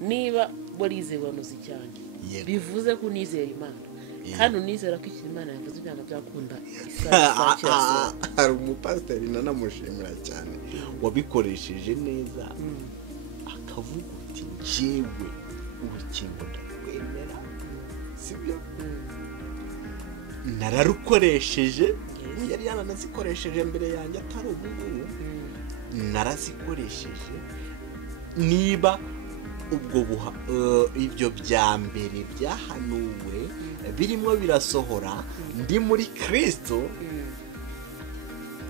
niba warize ubuhanuzi cyane bivuze ko unizera Imana kandi unizera ko iki Imana yavuze byanga byakunda isaha hari umupasiteri nanamushimira cyane wabikoresheje neza akavuga uti jewe urukingo ndakwemera sibyo nararukoresheje yari yanazikoresheje mbere yanjye atari ubu narazikoresheje niba ubwo ibyo bya mbere byahanuwe birimo birasohora ndi muri Kristo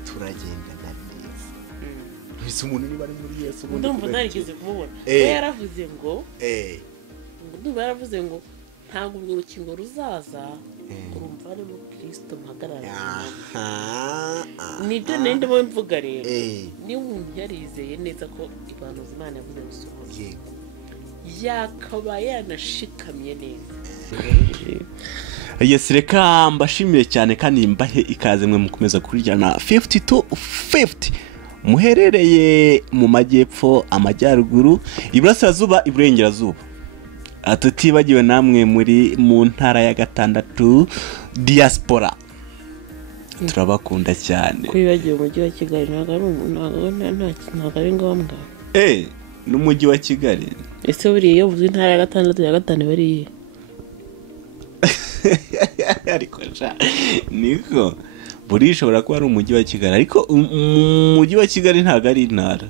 turagendana neza mbese umuntu niba ari muri Yesu ndumva narigeze kumubona yaravuze ngo ndumva yaravuze ngo ntabwo urwo rukingo ruzaza urumva ari muri Kristo mpagarara nibyo nende bo mvuga rero niba umuntu yarizeye neza ko ibanuza Imana yavuze gusohora yakaba yanashikamye neza. Yes, reka mbashimiye cyane kandi mbahe ikaze mwe mukomeza kurijyana 50 to 50 muherereye mu majyepfo, amajyaruguru, iburasirazuba, iburengerazuba. Atutibagiwe namwe muri mu ntara ya gatandatu diaspora. Turabakunda cyane. Kwibagiwe umujyi wa Kigali ntabwo ari ngombwa. N'umujyi wa Kigali. Ese buriya iyo uvuze intara ya gatandatu ya gatanu bariye. Ariko niko buri ishobora kuba ari umujyi wa Kigali, ariko umujyi wa Kigali ntabwo ari intara.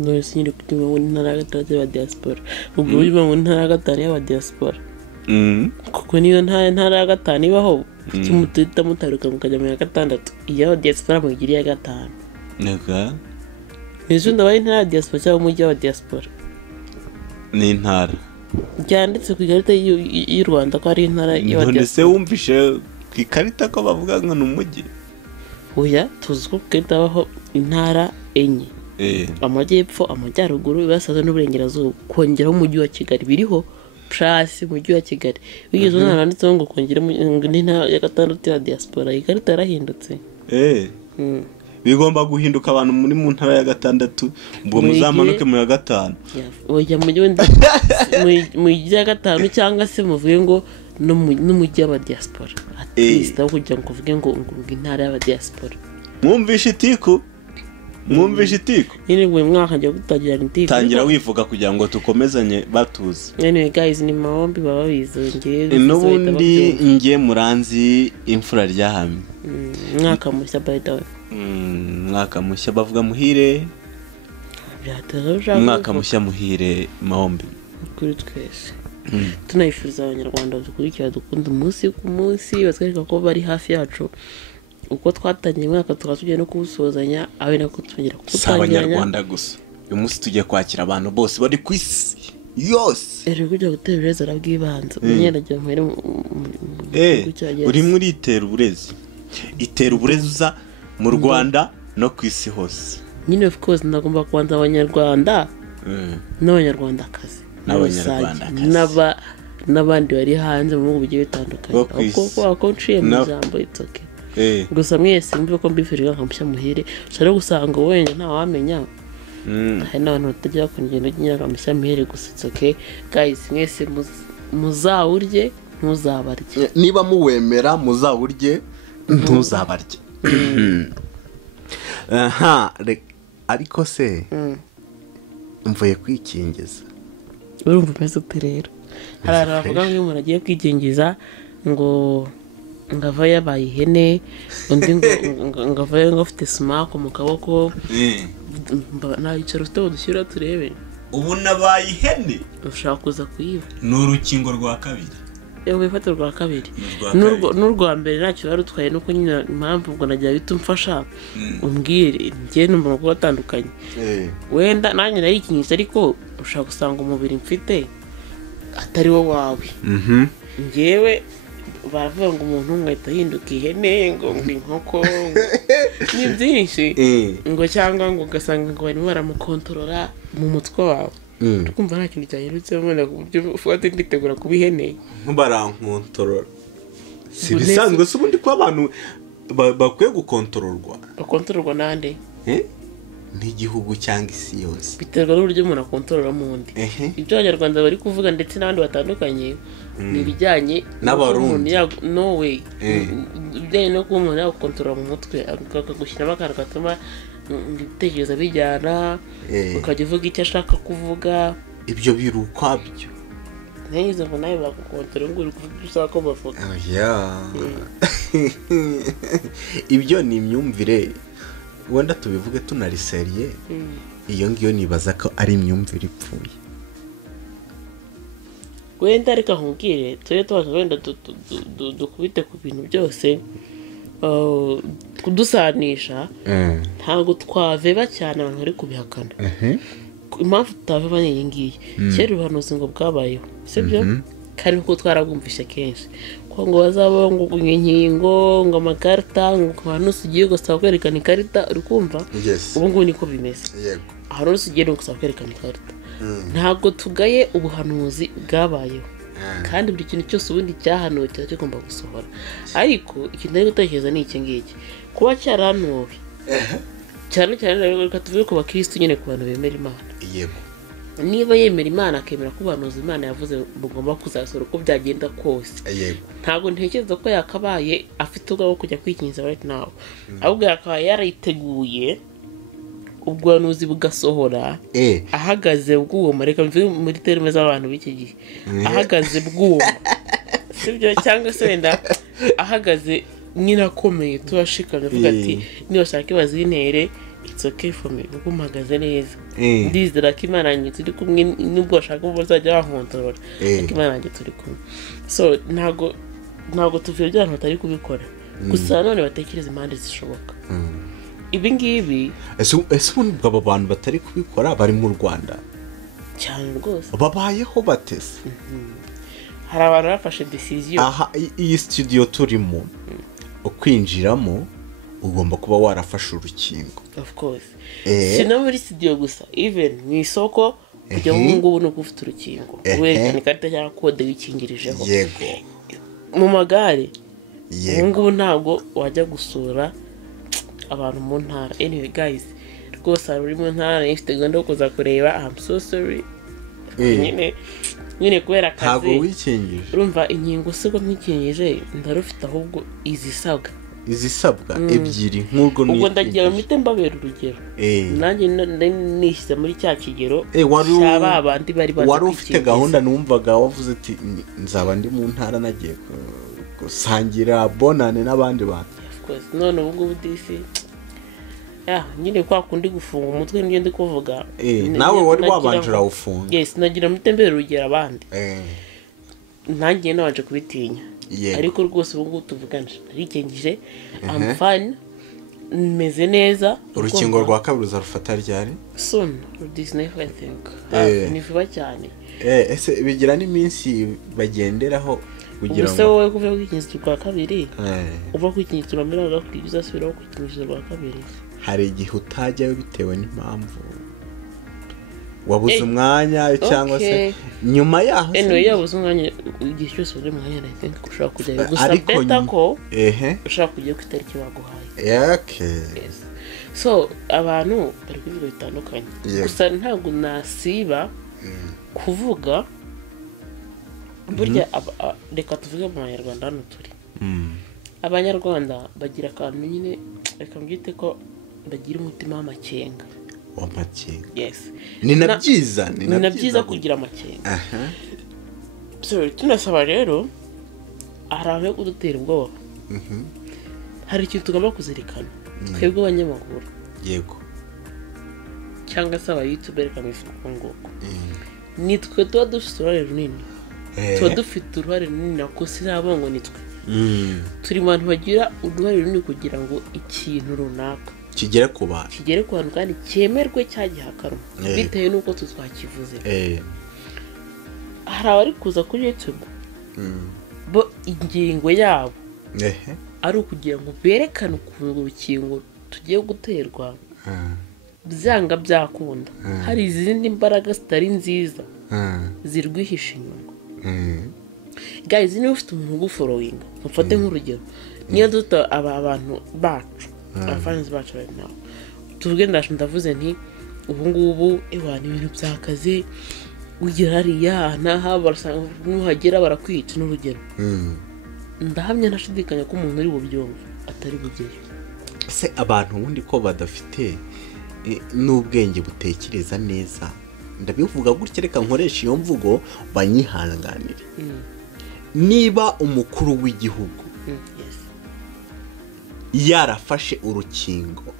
No sinyiri kutima mu ntara ya gatandatu ya diaspora. Ubwo ujya mu ntara ya gatanu ya diaspora. Kuko niyo ntara ya gatanu ibaho kimutita mutaruka mukajya mu ya gatandatu. Iyo diaspora mu giri ya gatanu. Naka Ejo ndabaye intara ya diaspora cyangwa umujyi wa diaspora. Ni intara. Byanditse ku ikarita y'u Rwanda ko ari intara ya diaspora. None se wumvishe ku ikarita ko bavuga ngo n'umujyi? Oya, tuzi ko kitabaho intara enye. Amajyepfo, amajyaruguru, iburasirazuba n'uburengerazuba. Kongeraho umujyi wa Kigali biriho plus umujyi wa Kigali. Wigeze unanditseho ngo kongera intara ya gatandatu ya diaspora. Ikarita yarahindutse. Bigomba guhinduka abantu muri mu ntara ya gatandatu ubwo muzamanuke mu ya gatanu. Oya mu ya gatanu cyangwa se muvuge ngo n'umujyi wa diaspora. At least aho kugira ngo kuvuge ngo intara ya diaspora. Mwumvishe itiku? Nyine buri mwaka njya gutagira itiku. Tangira wivuga kugira ngo tukomezanye batuze. Anyway guys, ni Mahombi baba bizongeye. N'ubundi ngiye Muranzi imfura ryahamye. Mwaka mushya by the way. Mwaka mushya bavuga muhire. Mwaka mushya muhire Mahombi. Kuri twese. Tunayifuza abanyarwanda dukurikira dukunda umunsi ku munsi batwereka ko bari hafi yacu. Uko twatangiye mwaka tukatugiye no kubusozanya abe nako twongera kutangiranya. Abanyarwanda gusa. Uyu munsi tugiye kwakira abantu bose bari ku isi yose. Kujya gutera uburezi arabwibanza. Unyeragiye mwere uri muri itera uburezi. Itera uburezi uza mu Rwanda no ku isi hose. Nyine of course ndagomba kubanza abanyarwanda n'abanyarwandakazi n'abandi bari hanze mu bihugu bigiye bitandukanye. Uko nciye mu jambo it's okay. Gusa mwese mvuga ko mbifurira nkamushya muhire ushaka gusanga wenda nta wamenya. Hari n'abantu batajya kunigenda nyira nkamushya muhire gusa it's okay. Guys mwese muzawurye ntuzabarye. Niba muwemera muzawurye ntuzabarye. Ariko se mvuye kwikingiza. Urumva umeze ute rero? Hari abavuga ngo umuntu agiye kwikingiza ngo ngava yabaye ihene, undi ngo avaye ngo afite smako mu kaboko. Nta icaro ufite udushyira turebe. Ubu nabaye ihene ushaka kuza kuyiba. N'urukingo rwa kabiri. Wifata rwa kabiri. N'urwa mbere ntacyo barutwaye nuko nyine impamvu ubwo nagira bitumfasha umbwire ngiye numva ko batandukanye. Wenda nanjye narikinyise ariko ushaka gusanga umubiri mfite atari wo wawe. Ngewe baravuga ngo umuntu ngahita hinduka ihene ngo inkoko ni byinshi ngo cyangwa ngo ugasanga ngo barimo baramukontorora mu mutwe wawe. Tukumva nta kintu cyahindutse mbona ku buryo ufite nditegura kuba ihene barankontorora. Si bisanzwe se ubundi ko abantu bakwiye gukontororwa. Bakontororwa nande? n'igihugu cyangwa isi yose biterwa n'uburyo umuntu akontorora mu ndi. Ibyo abanyarwanda bari kuvuga ndetse n'abandi batandukanye ni ibijyanye n'abarundi no way ibijyanye no kuba umuntu yakontorora mu mutwe akagushyiramo akantu gatuma ibitekerezo bijyana ukajya uvuga icyo ashaka kuvuga. ibyo biri ukwabyo ntiyize ngo nawe bagukontorora ngo uri kuvuga ibyo ushaka ko bavuga. ibyo ni imyumvire wenda tubivuge tunariseriye iyo ngiyo nibaza ko ari imyumvire ipfuye. wenda reka nkubwire tujye tubanza wenda dukubite ku bintu byose kudusanisha ntabwo twaveba cyane abantu bari kubihakana. impamvu tutaveba ni iyi ngiyi kera ubuhanuzi ngo bwabayeho sibyo kandi kuko twarabwumvishe kenshi ko ngo bazabaho ngo inkingo ngo amakarita ngo ahantu ugiye gusaba kwerekana ikarita uri kumva ubu ngubu niko bimeze ahantu ugiye gusaba kwerekana ikarita. ntabwo tugaye ubuhanuzi bwabayeho kandi buri kintu cyose ubundi cyahanuwe kiba kigomba gusohora ariko ikintu ari gutekereza ni iki ngiki kuba cyarahanuwe cyane cyane reka tuvuge ku bakirisitu nyine ku bantu bemera Imana. niba yemera Imana akemera ko ubuhanuzi Imana yavuze bugomba kuzasohora uko byagenda kose ntabwo ntekereza ko yakabaye afite ubwo kujya kwikingiza right now ahubwo yakabaye yarayiteguye ubwanuzi bugasohora ahagaze bw'uwo reka mvuge muri terime z'abantu b'iki gihe ahagaze bw'uwo sibyo cyangwa se wenda ahagaze nyine akomeye tubashikamye avuga ati niba ushaka bazintere it's okay for me kuko mpagaze neza ndizera ko Imana yanjye turi kumwe nubwo bashaka ko bazajya bankontorora ariko Imana yanjye turi kumwe. So ntabwo tuvuye ibyo abantu batari kubikora gusa none batekereza impande zishoboka. ibi ngibi ese ubundi aba bantu batari kubikora bari mu Rwanda cyane rwose babayeho batese. hari abantu bafashe decision. aha iyi studio turimo ukwinjiramo ugomba kuba warafashe urukingo of course si no muri studio gusa even mu isoko kujya mu ngubu no gufite urukingo werekana ikarita cyangwa kode wikingirijeho. mu magare ubu ngubu ntabwo wajya gusura abantu mu ntara. Anyway guys rwose hari uri mu ntara ifite gahunda yo kuza kureba I'm so sorry nyine kubera akazi ntabwo wikingije urumva inkingo siko mwikingije ndarufite ahubwo izisabwa ebyiri nk'ubwo ubwo ndagira mite mbabera urugero nanjye nishyize muri cya kigero cyaba abandi bari baje wari ufite gahunda numvaga wavuze ati nzaba ndi mu ntara nagiye gusangira bonane n'abandi bantu. Of course none ubu ngubu disi nyine kwa kundi gufunga umutwe n'ibyo ndi kuvuga nawe wari wabanje urawufunga. Yes nagira mite mbere urugero abandi nanjye nabanje kubitinya ariko rwose ubu ngubu tuvugana narikengije I'm fine meze neza. urukingo rwa kabiri uzarufata ryari? Soon this next I think ni vuba cyane. Ese bigira n'iminsi bagenderaho kugira ngo ubuse wowe kuva kwikingiza rwa kabiri uva kwikingiza uramera kwigiza asubiraho kwikingiza rwa kabiri hari igihe utajyayo bitewe n'impamvu wabuze umwanya cyangwa se nyuma yaho yabuze umwanya igihe cyose uri mu mwanya I think ushobora kujyayo gusa beta ko ushobora kujya ku itariki baguhaye. So abantu bari kuvuga bitandukanye gusa ntabwo nasiba kuvuga burya reka tuvuge mu Banyarwanda hano turi Abanyarwanda bagira akantu nyine reka mbyite ko bagira umutima w'amakenga. Yes. Ni nabyiza kugira amakenga. So tunasaba rero arabe kudutera ubwoba. Hari ikintu tugomba kuzirikana twebwe abanyamakuru cyangwa se aba YouTuber kamifite ngoko nitwe tuba dufite uruhare runini tuba dufite uruhare runini nako sinabongo nitwe turi mu bantu bagira uruhare runini kugira ngo ikintu runaka kigere ku bantu kandi cyemerwe cyagihakanwa bitewe n'uko twakivuze. hari abari kuza kuri YouTube bo ingingo yabo ari ukugira ngo berekane ukuntu urukingo tugiye guterwa byanga byakunda hari izindi mbaraga zitari nziza zirwihisha inyuma. Guys niba ufite umuntu ugufollowinga mufate nk'urugero niyo duta abantu bacu abafans bacu right now tuvuge ndavuze nti ubu ngubu ewa ni ibintu byakaze ugira hariya naha barasanga nuhagera barakwica n'urugero ndahamya ntashidikanya ko umuntu uri bubyumva atari bugeyo. Se abantu ubundi ko badafite n'ubwenge butekereza neza, ndabivuga gutya reka nkoresha iyo mvugo banyihanganire. Niba umukuru w'igihugu yarafashe urukingo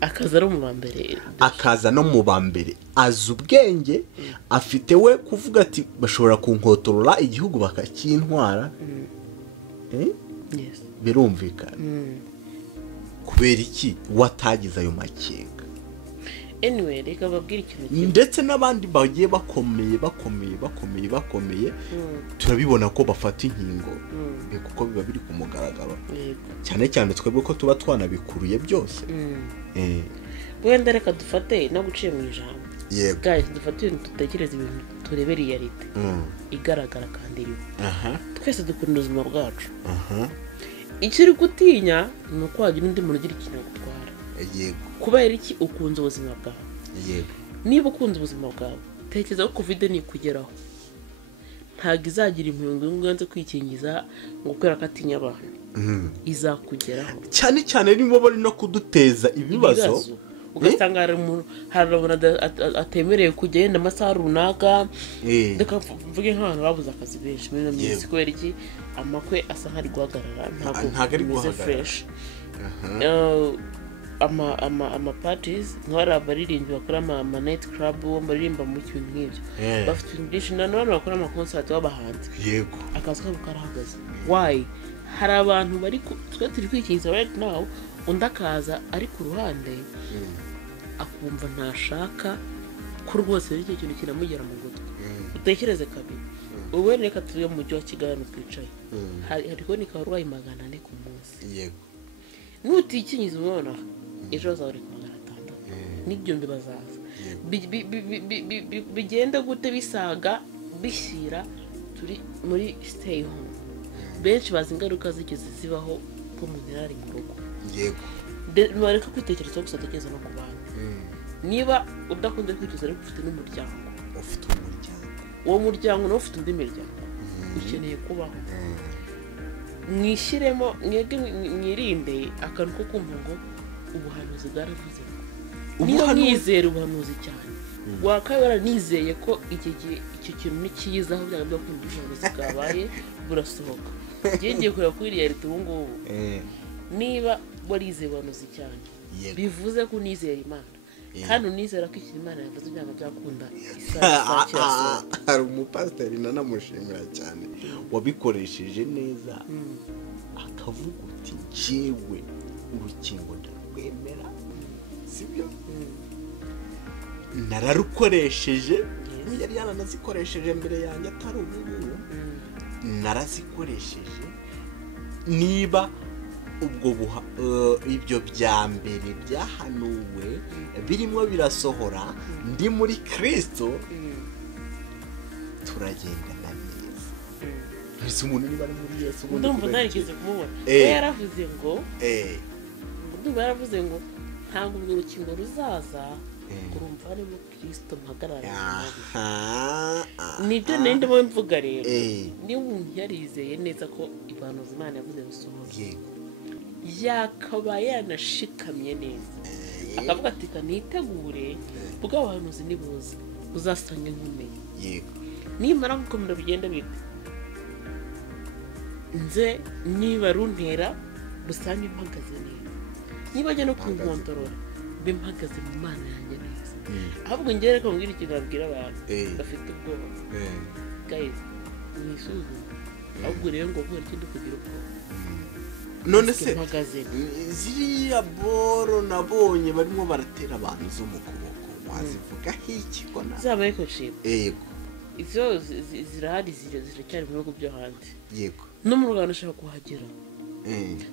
akaza ari mu bambere, akaza no mu bambere, azi ubwenge afite we kuvuga ati bashobora kunkotorora igihugu bakacyintwara, birumvikana. Kubera iki watagize ayo makenga? Anyway, reka babwire ikintu ndetse n'abandi bagiye bakomeye turabibona ko bafata inkingo kuko biba biri ku mugaragaro, cyane cyane twebwe ko tuba twanabikuruye byose. wenda reka dufate no guciye mu ijambo. Yego guys, dufate ibintu tutekereza ibintu turebera reality igaragara kandi iriho. Twese dukunda ubuzima bwacu. Icyo uri gutinya ni uko wagira undi muntu ugira ikintu gutwara. Yego. Kubera iki ukunze ubuzima bwawe? Yego. Niba ukunze ubuzima bwawe, tekereza ko covid ni kugeraho. Ntago izagira impingo y'unganze kwikingiza ngo kwera katinya abantu. Izakugeraho. Cyane nibo bari no kuduteza ibibazo. Ugasanga harabona atemereye kugenda amasaha runaka. Ndeka mvuge nk'abantu babuze akazi benshi muri minsi kubera iki amakwe asa nk'ari guhagarara, ntago ari fresh. ama parties nk'ara baririmbyi bakora ama night club bo baririmba mu kintu nk'ibyo, bafite ibintu byinshi n'abantu bakora ama concert w'abahanzi. Yego. Akazi kabo karahagaze. Why? Hari abantu bari twe turi kwikingiza right now, undi akaza ari ku ruhande akumva ntashaka ko rwose icyo kintu kinamugera mu gutwi. Utekereze kabiri. Ubu reka tuye mu mujyi wa Kigali twicaye. Hariho ni kabarwayi 400 ku munsi. Yego. Nutikingiza umwana ejo azabure ku 600. Nibyo mbi bazaza. Bigenda gute bisaga bishyira turi muri stay home. Benshi bazi ingaruka zigeze zibaho ko umuntu yari mu rugo. Yego. Bareka kwitekereza gusa tekereza no kubana. Niba udakunze kwitekereza ariko ufite n'umuryango. Ufite umuryango. Uwo muryango no ufite undi miryango. Ukeneye kubaho. Mwishiremo mwege mwirinde akantu ko kumva ngo ubuhanuzi bwaravuze ngo niyo mwizera ubuhanuzi cyane wakabara nizeye ko icyo kintu nikiza aho byaga byo kumva ubuhanuzi bwabaye burasohoka. Ngiye kureba kuri reality ubu ngubu niba warizeye ubuhanuzi cyane bivuze ko nizera Imana kandi unizera ko ikintu Imana yavuze byanga byakunda isaha. Hari umupasiteri nanamushimira cyane wabikoresheje neza akavuga uti jewe urukingo ndarwemera, sibyo? Nararukoresheje, yari yanazikoresheje mbere yanjye atari ubu narazikoresheje. Niba ubwo ibyo bya mbere byahanuwe birimo birasohora ndi muri Kristo, turagendana neza. Mbese umuntu niba ari muri Yesu ndumva narigeze kumubona yaravuze ngo yaravuze ngo ntabwo urwo rukingo ruzaza urumva ari muri Kristo mpagarara. Nibyo nende bo mvuga rero. Ni umuntu yarizeye neza ko ibanuza Imana yavuze bisohoye. Yakaba yanashikamye neza akavuga ati kanitegure ubwo abahanuzi nibuze uzasanga inkomeye. Yego. Nimara gukomera bigenda bite nze niba runtera rusange impagaze neza, niba ajya no kunkontorora bimpagaze mu Mana yanjye neza. Ahubwo ngere ko mbwira ikintu abwira abantu bafite ubwoba. Guys, mwisuzume. Ahubwo rero ngo nkore ikindi kugira ubwoba. None se ziriya boro nabonye barimo baratera abantu zo mu kuboko wazivuga iki ko na zaba ecochip? Yego. Izo zirahari ziracyari mu bihugu byo hanze. Yego. No mu Rwanda ushaka kuhagera.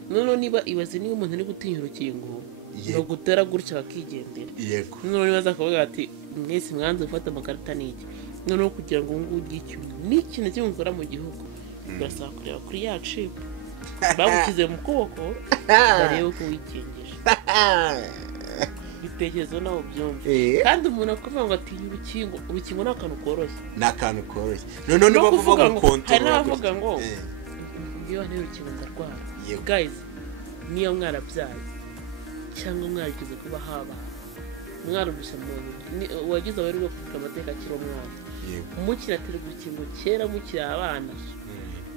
None niba ibaze niba umuntu ari gutinya urukingo no gutera gutya bakigendera. Yego. None niba zakavuga ati mwese mwanze gufata amakarita niki, none kugira ngo ngugi ikintu n'ikintu cy'umukora mu gihugu birasaba kureba kuri ya chip bagukize mu kuboko barebe uko wikingije. bitekerezo nawe byumve Eh. kandi umuntu akavuga ngo atinya urukingo ni akantu koroshye ni akantu koroshye noneho niba no kuvuga bavuga ngo ngo hari n'abavuga ngo Eh. ngiyo ntera urukingo ndarwara Yego. guys niyo mwarabyaye cyangwa mwarigeze kuba habaye mwarumvise umuntu wagize abari bwo kuvuga amateka akiri umwana Yego. mukiraterwa urukingo kera mukiri abana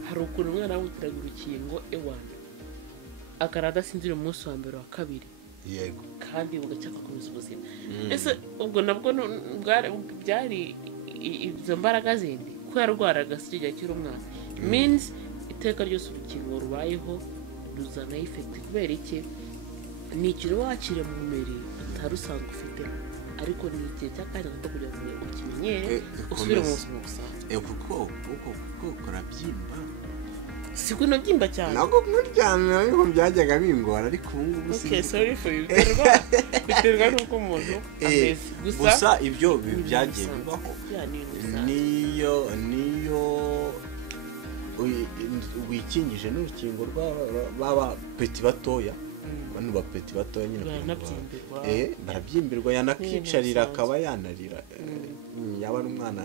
hari ukuntu umwana wamuteraga urukingo ewana akara adasinzira umunsi wa mbere wa kabiri Yego. kandi bugacya agakomeza ubuzima ese ubwo nabwo byari izo mbaraga zindi ko yarwaraga si igihe akiri umwana means iteka ryose urukingo rubayeho ruzana effect kubera iki ni ikintu wakire mu mubiri utari usanzwe ufitemo ariko ni igihe cy'akanya gato kugira ngo ukimenyere usubire mu buzima busanzwe kuko kurabyimba si kuno byimba cyane ntabwo muryamye ariko byajyaga bingora ariko ubu ngubu okay sorry for you biterwa n'uko umuntu ameze gusa ibyo byagiye bibaho niyo wikingije n'urukingo rw'abapeti batoya bano bapeti batoya nyine barabyimbirwa yanakicarira akaba yanarira yaba ari umwana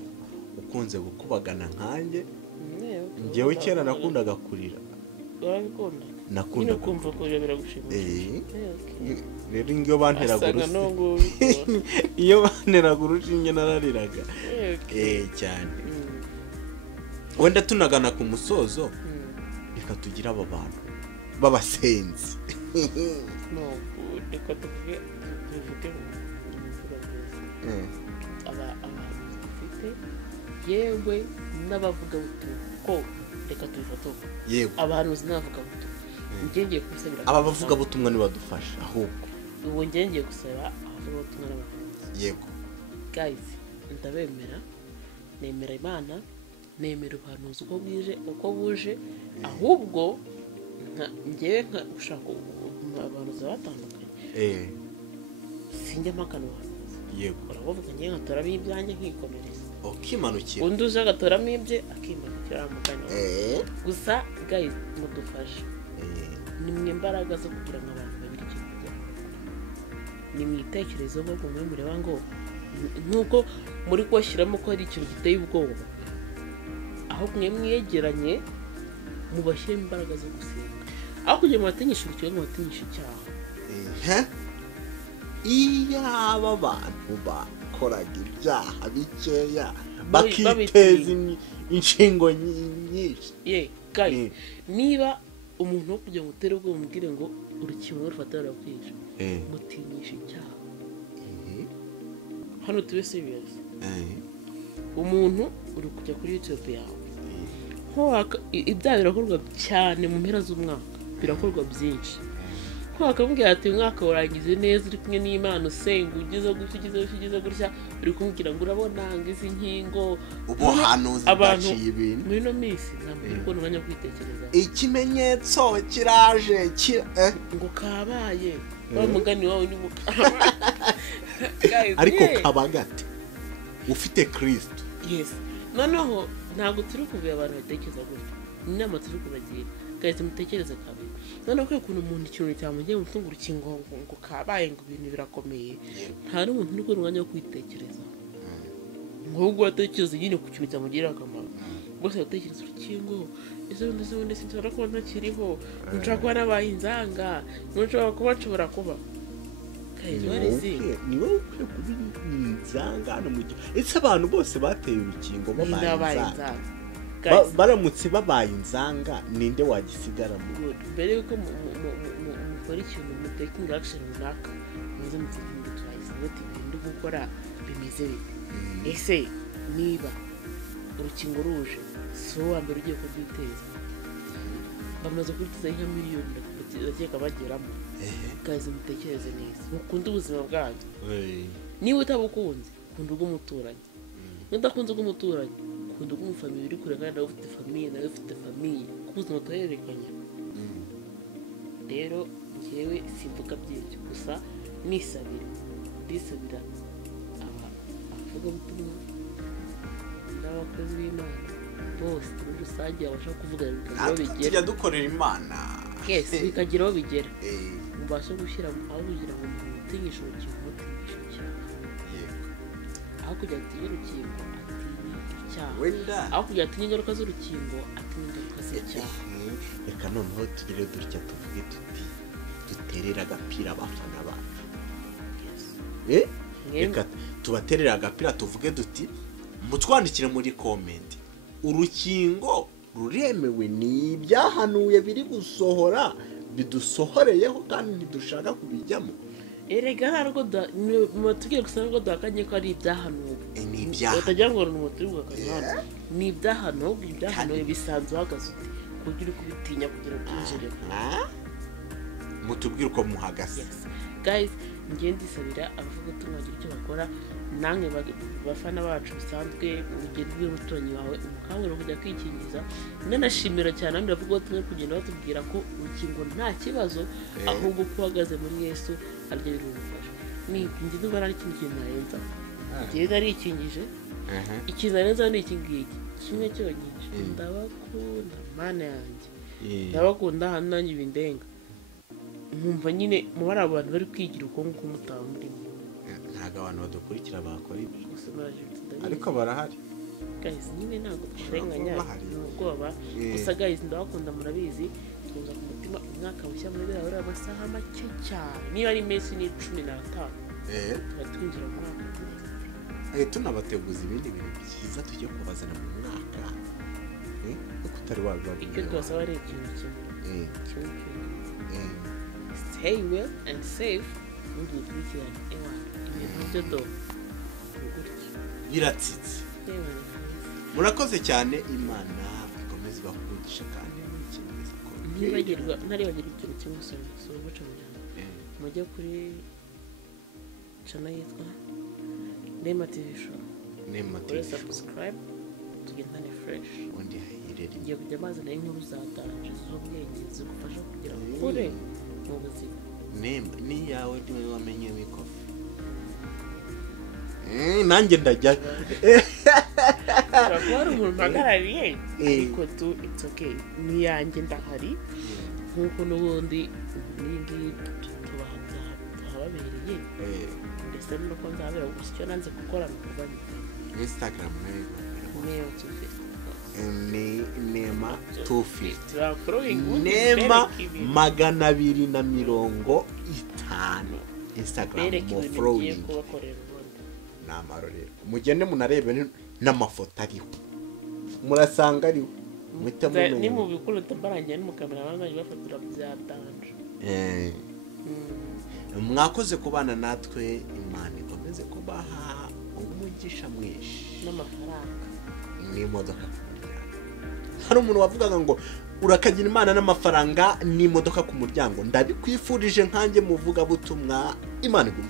ukunze gukubagana nkanjye njyewe kera nakundaga kurira nakunda kumva kurira biragushimisha rero iyo banteraga urushinge narariraga cyane wenda tunagana ku musozo reka tugire aba bantu b'abasenzi reka tuvuge abantu dufite yewe n'abavugabutumwa ko reka tubifotoke yego abantu n'abavugabutumwa ngiye gusabira aba bavugabutumwa nibadufasha ahubwo ubu ngiye gusaba abavugabutumwa n'abavugabutumwa yego guys ndabemera nemera Imana nemera ubuhanuzi uko buje ahubwo ngewe ushaka abantu batandukanye sinjya mpakana ubuhanuzi yego urabavuga ngewe nkatoramo ibyanjye nkikomereza ukimanukira undi uje agatoramo ibye akimanukira aramukanya gusa guys mudufashe ni mwe imbaraga zo kugira ngo abantu babiri ikintu byakora ni mwitekerezo ngo mwe mureba ngo nkuko muri kubashyiramo ko hari ikintu giteye ubwoba aho mwe mwegeranye mubashyiremo imbaraga zo gusenga aho kugira ngo batinyishe urukino ngo batinyishe icyaha iyo aba bantu bakoraga ibyaha bikeya bakiteza inshingo nyinshi guys niba umuntu wo kugira ngo utere ubwo mubwire ngo urukingo rufata rurakwica mutinyisha icyaha hano tube serious umuntu uri kujya kuri YouTube yawe ibyaha birakorwa cyane mu mpera z'umwaka birakorwa byinshi wakamubwira ati umwaka warangize neza uri kumwe n'Imana usenga ugeze gutya uri kumubwira ngo urabona ngo izi nkingo ubuhanuzi bwaciye ibintu muri no minsi ntabwo uri kubona umwanya wo kwitekereza ikimenyetso kiraje ngo kabaye wa mugani wawe ni mukabaye ariko kaba gate ufite Kristo yes noneho ntabwo turi kuvuga abantu batekereza gutya inama turi kubagira guys mutekereze kabiri noneho ko ukuntu umuntu ikintu cyamugiye mutunga urukingo ngo kabaye ngo ibintu birakomeye nta n'umuntu uri kubona umwanya wo kwitekereza nk'ubwo watekereza nyine ku kintu cyamugirira akamaro bose batekereza urukingo ese ubundi sinshobora kuba ntakiriho nshobora kuba nabaye inzanga nshobora kuba nshobora kuba ni wowe ukwiye kuba inzanga hano mu gihe ese abantu bose bateye urukingo babaye inzanga baramutse babaye inzanga ninde wagisigaramo mbere yuko mukora ikintu mutaking action runaka muze mutsinda twice muti ibintu gukora bimeze bite ese niba urukingo ruje so wa mbere ugiye kubyiteza bamaze kwiteza inka miliyoni ndakeka bageramo guys mutekereze neza mukunda ubuzima bwanyu niba utabukunze kunda ubw'umuturanyi n'udakunze ubw'umuturanyi kunda ubw'umufamili uri kure kandi nawe ufite famiye nawe ufite famiye kuko ubuzima tuhererekanya rero njyewe simvuga byinshi gusa ndisabira abavugabutumwa n'abakozi b'Imana bose muri rusange babasha kuvuga tujya dukorera Imana bikagira aho bigera mubashe gushyira aho kugira ngo umuntu utinyishe urukingo aho kugira atinye urukingo atinye icyaha wenda aho kugira atinye ingaruka z'urukingo atinye ingaruka z'icyaha. reka noneho tugire dutya tuvuge tuti duterera agapira abafana bacu. Reka tubaterera agapira tuvuge duti mutwandikire muri komenti urukingo ruremewe, ni ibyahanuye biri gusohora bidusohoreyeho kandi ntidushaka kubijyamo. Erega ntabwo tubwire gusa nubwo duhakanye ko ari ibyahanuwe, utagira ngo ni umuturi bw'akantu, ni ibyahanuwe. Ibyahanuwe bisanzwe uhagaze ute kugira kubitinya kugira ngo twinjire. Mutubwire uko muhagaze. Guys, ngiye ndisabira abavuga bagira icyo bakora, namwe bafana bacu bisanzwe urugendo rw'umuturanyi wawe umukangurira kujya kwikingiza. Nanashimira cyane abandi bavuga tumwe kugenda batubwira ko urukingo nta kibazo, ahubwo ko uhagaze muri Yesu aribyo birumufasha. Ni njye ndumva ari ikintu narenza, njye narikingije, ikintu narenza ni iki ngiki kimwe cyonyine, ndabakunda mana yanjye, ndabakunda hano nanjye ibindenga, nkumva nyine mubari abantu bari kwigira uko nguko mutaba murimo. Ntabwo abantu badukurikira bakora ibyo, ariko barahari guys, nyine ntabwo turenganya n'ubwoba gusa. Guys, ndabakunda murabizi, tuza ku mutima umwaka mushya muri biriya bari amasaha make cyane, niba ari iminsi ni 15 tuba twinjira mu mwaka. Tunabateguza ibindi bintu byiza tujye kubazana mu mwaka, kuko utari wabibabwira. Icyo twasaba ari ikintu kimwe, stay well and safe. Undi ukurikirane ibintu byo do biratsitse. Murakoze cyane, Imana ikomeze bakugisha kandi mukingiza ko ntaribagirwa ikintu kimwe so guca mu jana mujya kuri channel yitwa Neema TV Show, subscribe tugendane fresh. Undi hayirere ngiye kujya bazana inkuru zatanje z'ubwenge zigufasha kugira kure mu buzima. Neema ni yawe niwe wamenye wikofi. Nanjye ndajya Bakora umuntu mpagarariye ariko it's okay, ni yanjye ndahari nkuko n'ubundi n'ingi tuhababereye ndetse nuko nzabera gusyo nanze gukora mukuvanye Instagram nayo Neema 250 Neema 250 Instagram mo following namarorero. Mugende munarebe n'amafoto ariho, murasanga ariho ni mu bikuru tabarangiye n'umukamera banaje bafotora byatanje. Mwakoze kubana natwe, Imana ikomeze kubaha umugisha mwinshi n'amafaranga n'imodoka. Hari umuntu wavugaga ngo urakagira Imana n'amafaranga n'imodoka ku muryango. Ndabikwifurije nkanjye muvuga butumwa. Imana igumye.